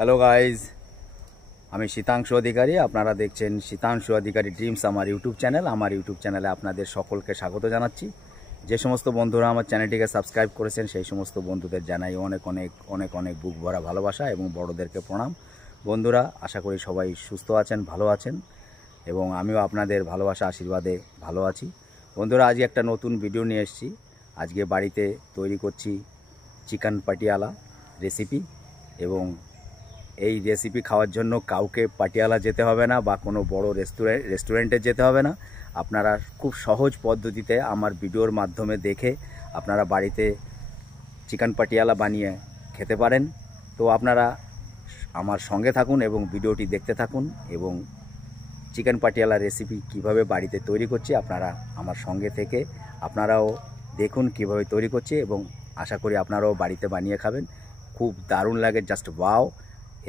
Hello guys, আমি শীতাংশু অধিকারী। আপনারা দেখছেন শীতাংশু অধিকারী ড্রিমস আমার ইউটিউব চ্যানেল। আমার ইউটিউব চ্যানেলে আপনাদের সকলকে স্বাগত জানাচ্ছি। যে সমস্ত বন্ধুরা আমার চ্যানেলটিকে সাবস্ক্রাইব করেছেন সেই সমস্ত বন্ধুদের জানাই অনেক অনেক অনেক অনেক বুক ভরা ভালোবাসা এবং বড়োদেরকে প্রণাম। বন্ধুরা, আশা করি সবাই সুস্থ আছেন, ভালো আছেন এবং আমিও আপনাদের ভালোবাসা আশীর্বাদে ভালো আছি। বন্ধুরা, আজকে একটা নতুন ভিডিও নিয়ে এসেছি। আজকে বাড়িতে তৈরি করছি চিকেন পাটিয়ালা রেসিপি এবং এই রেসিপি খাওয়ার জন্য কাউকে পাটিয়ালা যেতে হবে না বা কোনো বড় রেস্টুরেন্টে যেতে হবে না। আপনারা খুব সহজ পদ্ধতিতে আমার ভিডিওর মাধ্যমে দেখে আপনারা বাড়িতে চিকেন পাটিয়ালা বানিয়ে খেতে পারেন। তো আপনারা আমার সঙ্গে থাকুন এবং ভিডিওটি দেখতে থাকুন এবং চিকেন পাটিয়ালা রেসিপি কিভাবে বাড়িতে তৈরি করছি আপনারা আমার সঙ্গে থেকে আপনারাও দেখুন কিভাবে তৈরি করছি এবং আশা করি আপনারাও বাড়িতে বানিয়ে খাবেন। খুব দারুণ লাগে, জাস্ট ওয়াও।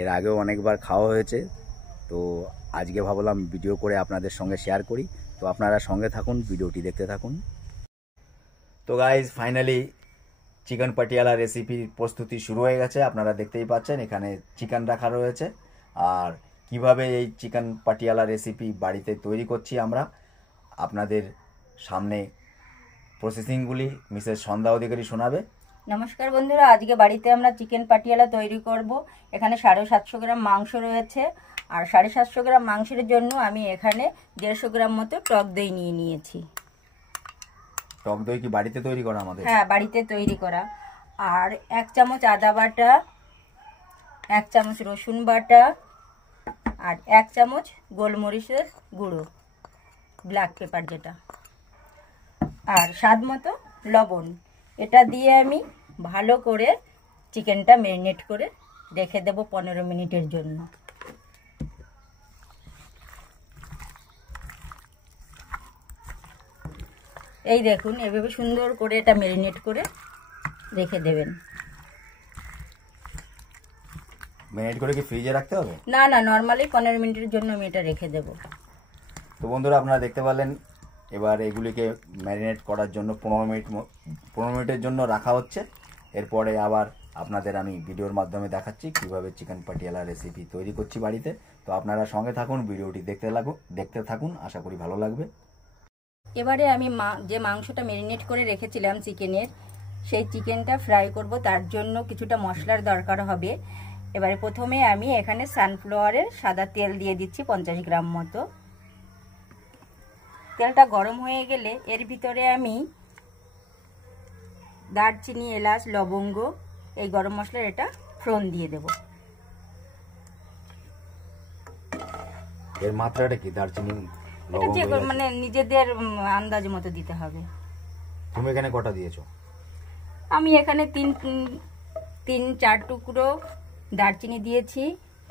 এর আগেও অনেকবার খাওয়া হয়েছে, তো আজকে ভাবলাম ভিডিও করে আপনাদের সঙ্গে শেয়ার করি। তো আপনারা সঙ্গে থাকুন, ভিডিওটি দেখতে থাকুন। তো গাইজ, ফাইনালি চিকেন পাটিয়ালা রেসিপির প্রস্তুতি শুরু হয়ে গেছে। আপনারা দেখতেই পাচ্ছেন এখানে চিকেন রাখা রয়েছে। আর কিভাবে এই চিকেন পাটিয়ালা রেসিপি বাড়িতে তৈরি করছি আমরা আপনাদের সামনে প্রসেসিংগুলি মিসেস সন্ধ্যা অধিকারী শোনাবে। নমস্কার বন্ধুরা, আজকে বাড়িতে আমরা চিকেন পাটিয়ালা তৈরি করব। এখানে 750 গ্রাম মাংস রয়েছে আর 750 গ্রাম মাংসের জন্য আমি এখানে 150 গ্রাম মতো টক দই নিয়ে নিয়েছি। টক দই কি বাড়িতে তৈরি করা আমাদের? হ্যাঁ, বাড়িতে তৈরি করা। আর 1 চামচ আদা বাটা, 1 চামচ রসুন বাটা আর 1 চামচ গোলমরিচের গুঁড়ো, ব্ল্যাক পেপার যেটা, আর স্বাদ মতো লবণ। এটা দিয়ে আমি ভালো করে চিকেনটা ম্যারিনেট করে রেখে দেব 15 মিনিটের জন্য। এই দেখুন, এভাবে সুন্দর করে এটা ম্যারিনেট করে রেখে দেবেন। ম্যারিনেট করে কি ফ্রিজে রাখতে হবে? না না, নর্মালি 15 মিনিটের জন্য আমি এটা রেখে দেব। তো বন্ধুরা, আপনারা দেখতে পেলেন এবার এগুলিকে ম্যারিনেট করার জন্য 15 মিনিটের জন্য রাখা হচ্ছে। এরপরে আবার আপনাদের আমি ভিডিওর মাধ্যমে দেখাচ্ছি কিভাবে চিকেন পাটিয়ালা রেসিপি তৈরি করছি বাড়িতে। তো আপনারা সঙ্গে থাকুন, ভিডিওটি দেখতে থাকুন, আশা করি ভালো লাগবে। এবারে আমি যে মাংসটা ম্যারিনেট করে রেখেছিলাম চিকেনের, সেই চিকেনটা ফ্রাই করব। তার জন্য কিছুটা মশলার দরকার হবে। এবারে প্রথমে আমি এখানে সানফ্লাওয়ারের সাদা তেল দিয়ে দিচ্ছি 50 গ্রাম মতো। তেলটা গরম হয়ে গেলে এর ভিতরে আমি দারচিনি, এলাচ, লবঙ্গ, এই গরম মশলার এটা ফোড়ন দিয়ে দেব। এর মাত্রাটা কি? দারচিনি, এটা যে মানে নিজেদের আন্দাজ মতো দিতে হবে। তুমি এখানে কটা দিয়েছো? আমি এখানে 3-4 টুকরো দারচিনি দিয়েছি,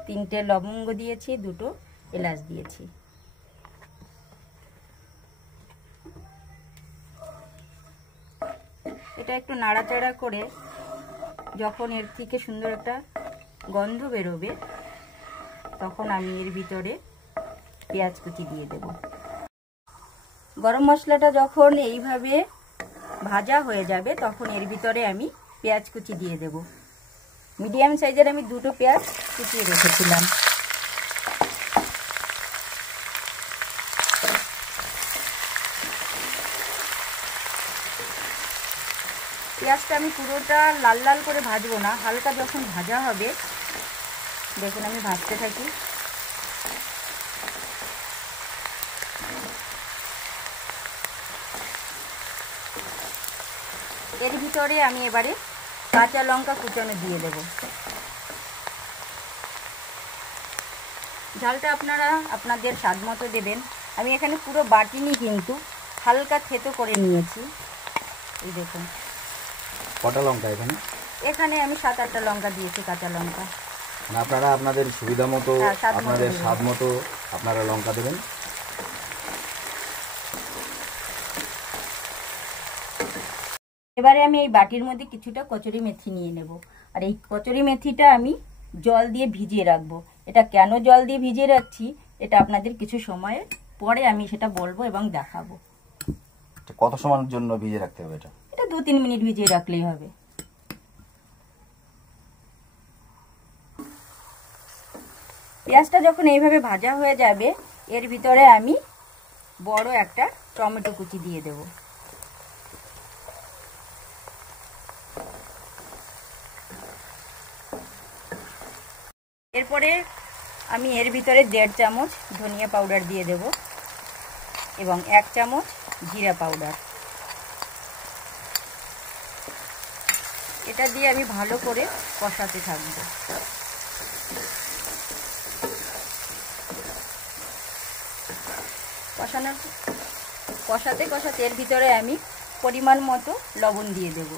3টে লবঙ্গ দিয়েছি, 2টো এলাচ দিয়েছি। এটা একটু নাড়াচাড়া করে যখন এর থেকে সুন্দর একটা গন্ধ বেরোবে তখন আমি এর ভিতরে পেঁয়াজ কুচি দিয়ে দেব। গরম মশলাটা যখন এইভাবে ভাজা হয়ে যাবে তখন এর ভিতরে আমি পেঁয়াজ কুচি দিয়ে দেব। মিডিয়াম সাইজের আমি 2টো পেঁয়াজ কুচিয়ে রেখেছিলাম। পেঁয়াজটা আমি পুরোটা লাল লাল করে ভাজবো না, হালকা যখন ভাজা হবে দেখুন আমি ভাজতে থাকি। এর ভিতরে আমি এবারে কাঁচা লঙ্কা কুচানো দিয়ে দেব। ঝালটা আপনারা আপনাদের স্বাদ মতো দেবেন। আমি এখানে পুরো বাটিনি, কিন্তু হালকা থেতো করে নিয়েছি। এই দেখুন। কটা লঙ্কা এখানে? এখানে আমি 7-8টা লঙ্কা দিয়েছি, কাঁচা লঙ্কা। আপনারা আপনাদের সুবিধা মতো, আপনাদের স্বাদ মতো আপনারা লঙ্কা দেবেন। এবারে আমি এই বাটির মধ্যে কিছুটা কচুরি মেথি নিয়ে নেব। আর এই কচুরি মেথিটা আমি জল দিয়ে ভিজিয়ে রাখবো। এটা কেন জল দিয়ে ভিজিয়ে রাখছি এটা আপনাদের কিছু সময় পরে আমি সেটা বলবো এবং দেখাবো। কত সময়ের জন্য ভিজিয়ে রাখতে হবে এটা? এটা 2-3 মিনিট ভিজিয়ে রাখলেই হবে। পেঁয়াজটা যখন এইভাবে ভাজা হয়ে যাবে এর ভিতরে আমি বড় একটা টমেটো কুচি দিয়ে দেব। এরপরে আমি এর ভিতরে 1.5 চামচ ধনিয়া পাউডার দিয়ে দেব এবং 1 চামচ জিরা পাউডার। এটা দিয়ে আমি ভালো করে কষাতে থাকবো। কষাতে কষাতে এর ভিতরে আমি পরিমাণ মতো লবণ দিয়ে দেব।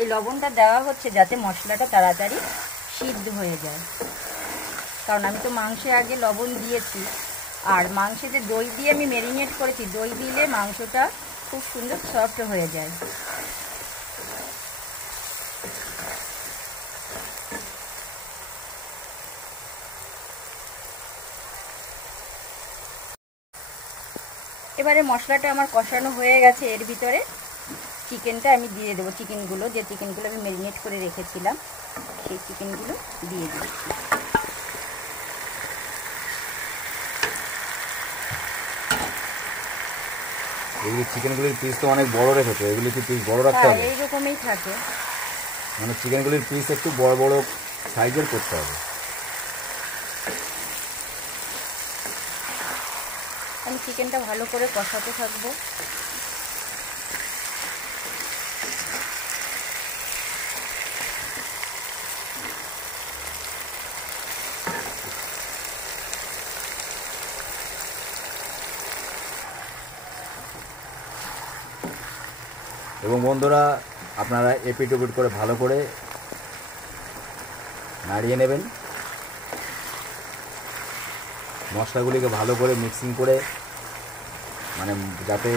এই লবণটা দেওয়া হচ্ছে যাতে মশলাটা তাড়াতাড়ি সিদ্ধ হয়ে যায়, কারণ আমি তো মাংসে আগে লবণ দিয়েছি। আর মাংসে যে দই দিয়ে আমি ম্যারিনেট করেছি, দই দিলে মাংসটা খুব সুন্দর সফট হয়ে যায়। এবারে মশলাটা আমার কষানো হয়ে গেছে, এর ভিতরে চিকেনটা আমি দিয়ে দেবো। চিকেনগুলো আমি ম্যারিনেট করে রেখেছিলাম সেই চিকেনগুলো দিয়ে দিচ্ছি। এইগুলি চিকেনগুলির পিস তো অনেক বড় রেখেছো, এগুলি কি পিস বড় রাখতে হবে? এইরকমই থাকে, মানে চিকেনগুলির পিস একটু বড় বড় সাইজের করতে হবে। আমি চিকেনটা ভালো করে কষাতে থাকবো। এবং বন্ধুরা আপনারা এপিট ওপিট করে ভালো করে নাড়িয়ে নেবেন। মশলাগুলিকে ভালো করে মিক্সিং করে, মানে যাতে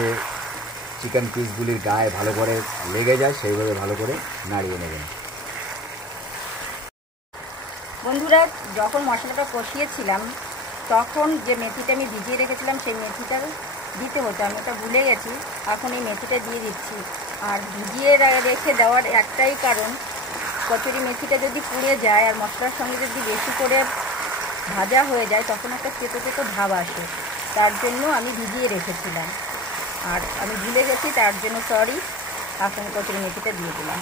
চিকেন পিসগুলির গায়ে ভালো করে লেগে যায় সেইভাবে ভালো করে নাড়িয়ে নেবেন। বন্ধুরা, যখন মশলাটা কষিয়েছিলাম তখন যে মেথিটা আমি ভিজিয়ে রেখেছিলাম সেই মেথিটা দিতে হতো, আমি ওটা ভুলে গেছি। এখন এই মেথিটা দিয়ে দিচ্ছি। আর ভিজিয়ে রেখে দেওয়ার একটাই কারণ, কচুরি মেথিটা যদি পুড়ে যায় আর মশলার সঙ্গে যদি বেশি করে ভাজা হয়ে যায় তখন একটা তেতো তেতো ভাব আসে, তার জন্য আমি ভিজিয়ে রেখেছিলাম। আর আমি ভুলে গেছি, তার জন্য সরি। এখন কচুরি মেথিটা দিয়ে দিলাম।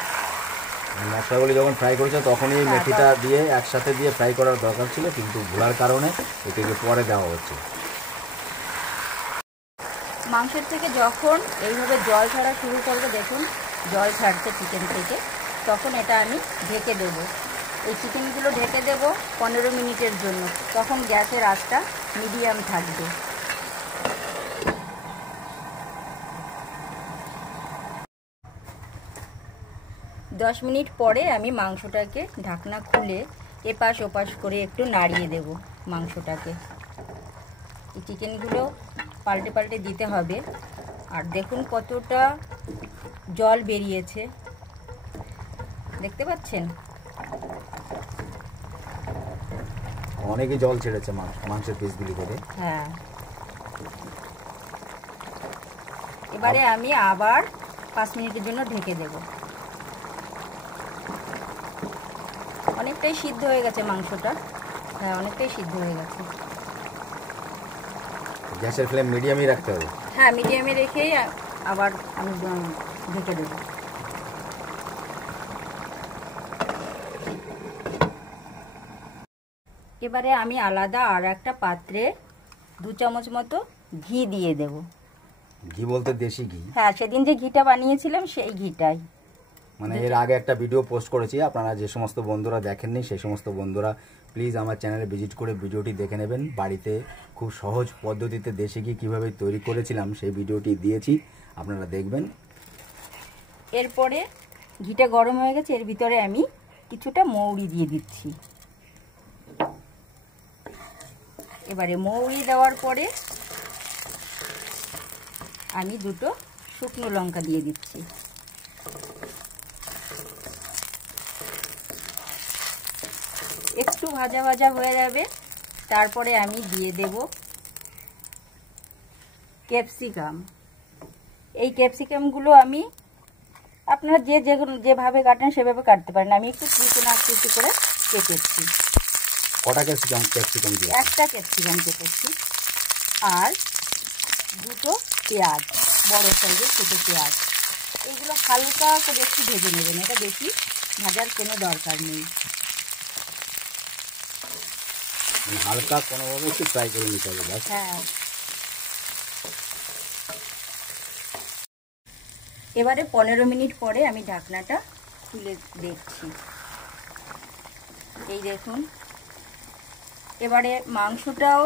মশলাগুলি যখন ফ্রাই করেছে তখনই মেথিটা দিয়ে একসাথে দিয়ে ফ্রাই করার দরকার ছিল, কিন্তু ভুলার কারণে এটাকে পরে দেওয়া হচ্ছে। মাংসের থেকে যখন এইভাবে জল ছাড়া শুরু করবে, দেখুন জল ছাড়ছে চিকেন থেকে, তখন এটা আমি ঢেকে দেবো। এই চিকেনগুলো ঢেকে দেব 15 মিনিটের জন্য। তখন গ্যাসের আঁচটা মিডিয়াম থাকবে। দশ মিনিট পরে আমি মাংসটাকে ঢাকনা খুলে এপাশ ওপাশ করে একটু নাড়িয়ে দেব মাংসটাকে। এই চিকেনগুলো পাল্টে পাল্টে দিতে হবে। আর দেখুন কতটা জল বেরিয়েছে, দেখতে পাচ্ছেন? অনেকই জল ছেড়েছে মাংসের পিসগুলি থেকে। হ্যাঁ, এবারে আমি আবার 5 মিনিটের জন্য ঢেকে দেব। অনেকটাই সিদ্ধ হয়ে গেছে মাংসটা। হ্যাঁ, অনেকটাই সিদ্ধ হয়ে গেছে। গ্যাসের ফ্লেম মিডিয়ামই রাখতে হবে। হ্যাঁ, মিডিয়ামে রেখেই আবার আমি ঢেকে দেব। এবারে আমি আলাদা আর একটা পাত্রে 2 চামচ মতো ঘি দিয়ে দেব। ঘি বলতে দেশি ঘি? হ্যাঁ, সেদিন যে ঘিটা বানিয়েছিলাম সেই ঘিটাই। মানে এর আগে একটা ভিডিও পোস্ট করেছি, আপনারা যে সমস্ত বন্ধুরা দেখেননি সেই সমস্ত বন্ধুরা প্লিজ আমার চ্যানেলে ভিজিট করে ভিডিওটি দেখে নেবেন। বাড়িতে খুব সহজ পদ্ধতিতে দেশি ঘি কীভাবে তৈরি করেছিলাম সেই ভিডিওটি দিয়েছি, আপনারা দেখবেন। এরপরে ঘিটা গরম হয়ে গেছে, এর ভিতরে আমি কিছুটা মৌরি দিয়ে দিচ্ছি। এবারে মৌরি দেওয়ার পরে আমি 2টো শুকনো লঙ্কা দিয়ে দিচ্ছি। একটু ভাজা ভাজা হয়ে যাবে, তারপরে আমি দিয়ে দেব ক্যাপসিকাম। এই ক্যাপসিকামগুলো আমি আপনারা যেভাবে কাটেন সেভাবে কাটতে পারেন। আমি একটু ত্রিকোণ আকৃতি করে কেটেছি। কটা ক্যাপসিকাম দিয়ে? একটা ক্যাপসিকাম কেটেছি আর দুটো পেঁয়াজ, বড় সাইজের ছোটো পেঁয়াজ। এগুলো হালকা করে একটু ভেজে নেবেন, এটা বেশি ভাজার কোনো দরকার নেই। হালকা কোনোভাবে একটু ফ্রাই করে নিতে হবে। হ্যাঁ, এবারে 15 মিনিট পরে আমি ঢাকনাটা খুলে দেখছি। এই দেখুন, এবারে মাংসটাও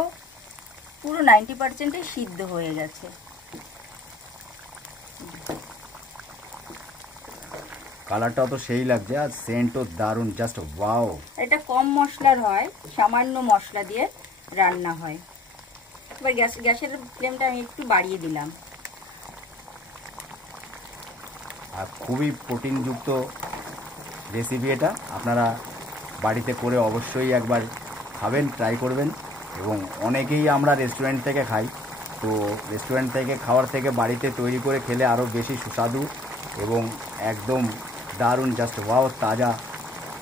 পুরো 90% সিদ্ধ হয়ে গেছে। কালারটাও তো সেই লাগছে আর সেন্টও দারুণ, জাস্ট ওয়াও। এটা কম মশলার হয়, সামান্য মশলা দিয়ে রান্না হয়। এবার গ্যাসের ফ্লেমটা আমি একটু বাড়িয়ে দিলাম। আর খুবই প্রোটিনযুক্ত রেসিপি এটা, আপনারা বাড়িতে করে অবশ্যই একবার খাবেন, ট্রাই করবেন। এবং অনেকেই আমরা রেস্টুরেন্ট থেকে খাই, তো রেস্টুরেন্ট থেকে খাওয়ার থেকে বাড়িতে তৈরি করে খেলে আরও বেশি সুস্বাদু এবং একদম দারুণ, জাস্ট ওয়াও। তাজা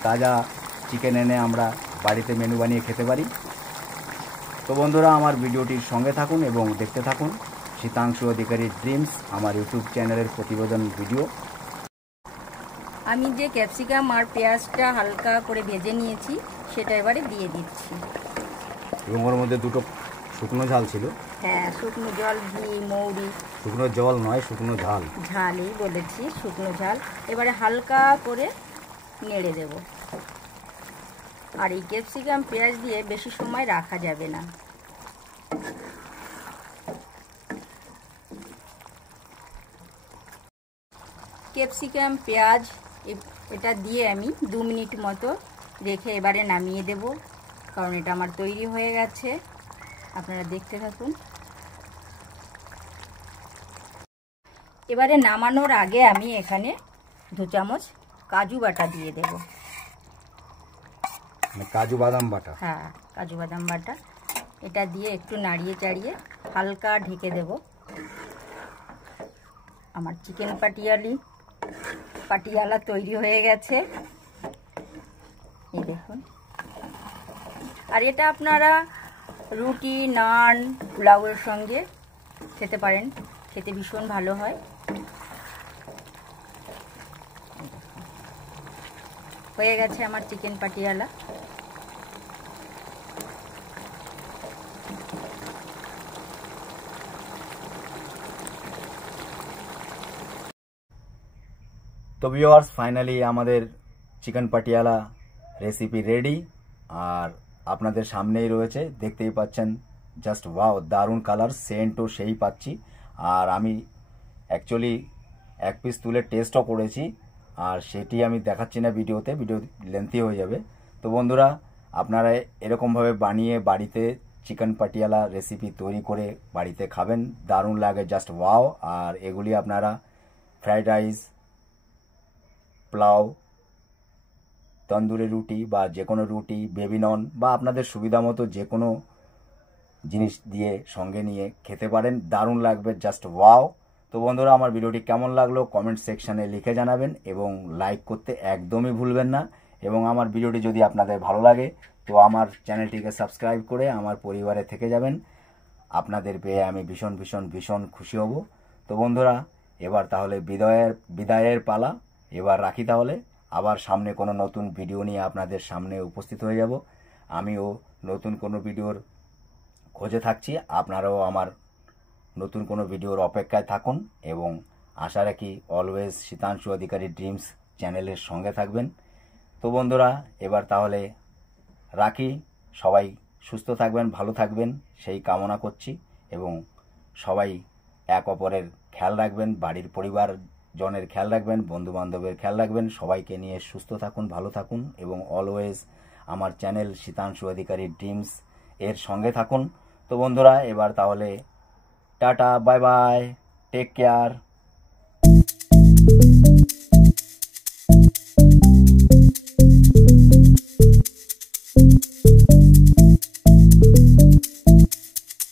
তাজা চিকেন এনে আমরা বাড়িতে মেনু বানিয়ে খেতে পারি। তো বন্ধুরা, আমার ভিডিওটির সঙ্গে থাকুন এবং দেখতে থাকুন শীতাংশু অধিকারী ড্রিমস, আমার ইউটিউব চ্যানেলের প্রতিবেদন ভিডিও। আমি যে ক্যাপসিকাম আর পেঁয়াজটা হালকা করে ভেজে নিয়েছি সেটা এবারে দিয়ে দিচ্ছি। এবং ওর মধ্যে দুটো শুকনো ঝাল ছিল। হ্যাঁ, শুকনো জল, ঘি, মৌরি। শুকনো জল নয়, শুকনো ঝাল। ঝালই বলেছি, শুকনো ঝাল। এবারে হালকা করে নেড়ে দেব। আর এই ক্যাপসিকাম পেঁয়াজ দিয়ে বেশি সময় রাখা যাবে না। ক্যাপসিকাম পেঁয়াজ এটা দিয়ে আমি 2 মিনিট মতো রেখে এবারে নামিয়ে দেব, কারণ এটা আমার তৈরি হয়ে গেছে। আপনারা দেখতে থাকুন। এবারে নামানোর আগে আমি এখানে 2 চামচ কাজু বাটা দিয়ে দেব। কাজু বাদাম বাটা? হ্যাঁ, কাজু বাদাম বাটা। এটা দিয়ে একটু নাড়িয়ে চাড়িয়ে হালকা ঢেকে দেব। আমার চিকেন পাটিয়ালা তৈরি হয়ে গেছে, এই দেখুন। আর এটা আপনারা রুটি, নান, পোলাওয়ের সঙ্গে খেতে পারেন, খেতে ভীষণ ভালো হয়। হয়ে গেছে আমার চিকেন পাটিয়ালা। তো ভিউয়ার্স, ফাইনালি আমাদের চিকেন পাটিয়ালা রেসিপি রেডি, আর আপনাদের সামনেই রয়েছে, দেখতেই পাচ্ছেন। জাস্ট ওয়াও, দারুণ কালার, সেন্টও সেই পাচ্ছি। আর আমি অ্যাকচুয়ালি এক পিস তুলে টেস্টও করেছি, আর সেটি আমি দেখাচ্ছি না ভিডিওতে, ভিডিও লেন্থি হয়ে যাবে। তো বন্ধুরা, আপনারা এরকমভাবে বানিয়ে বাড়িতে চিকেন পাটিয়ালা রেসিপি তৈরি করে বাড়িতে খাবেন, দারুণ লাগে, জাস্ট ওয়াও। আর এগুলি আপনারা ফ্রাইড রাইস, পোলাও, তন্দুরি রুটি বা যে কোনো রুটি, বেবি নন বা আপনাদের সুবিধা মতো যে কোনো জিনিস দিয়ে সঙ্গে নিয়ে খেতে পারেন, দারুণ লাগবে, জাস্ট ওয়াও। তো বন্ধুরা, আমার ভিডিওটি কেমন লাগলো কমেন্ট সেকশানে লিখে জানাবেন এবং লাইক করতে একদমই ভুলবেন না। এবং আমার ভিডিওটি যদি আপনাদের ভালো লাগে তো আমার চ্যানেলটিকে সাবস্ক্রাইব করে আমার পরিবারে থেকে যাবেন। আপনাদের পেয়ে আমি ভীষণ ভীষণ ভীষণ খুশি হব। তো বন্ধুরা, এবার তাহলে বিদায়ের পালা। এবার রাখি তাহলে, আবার সামনে কোনো নতুন ভিডিও নিয়ে আপনাদের সামনে উপস্থিত হয়ে যাব। আমিও নতুন কোনো ভিডিওর খোঁজে থাকছি, আপনারাও আমার নতুন কোনো ভিডিওর অপেক্ষায় থাকুন এবং আশা রাখি অলওয়েজ শীতাংশু অধিকারী ড্রিমস চ্যানেলের সঙ্গে থাকবেন। তো বন্ধুরা, এবার তাহলে রাখি, সবাই সুস্থ থাকবেন, ভালো থাকবেন সেই কামনা করছি। এবং সবাই এক অপরের খেয়াল রাখবেন, বাড়ির পরিবারজনের খেয়াল রাখবেন, বন্ধুবান্ধবের খেয়াল রাখবেন, সবাইকে নিয়ে সুস্থ থাকুন, ভালো থাকুন এবং অলওয়েজ আমার চ্যানেল শীতাংশু অধিকারী ড্রিমস এর সঙ্গে থাকুন। তো বন্ধুরা, এবার তাহলে tata, bye bye, take care.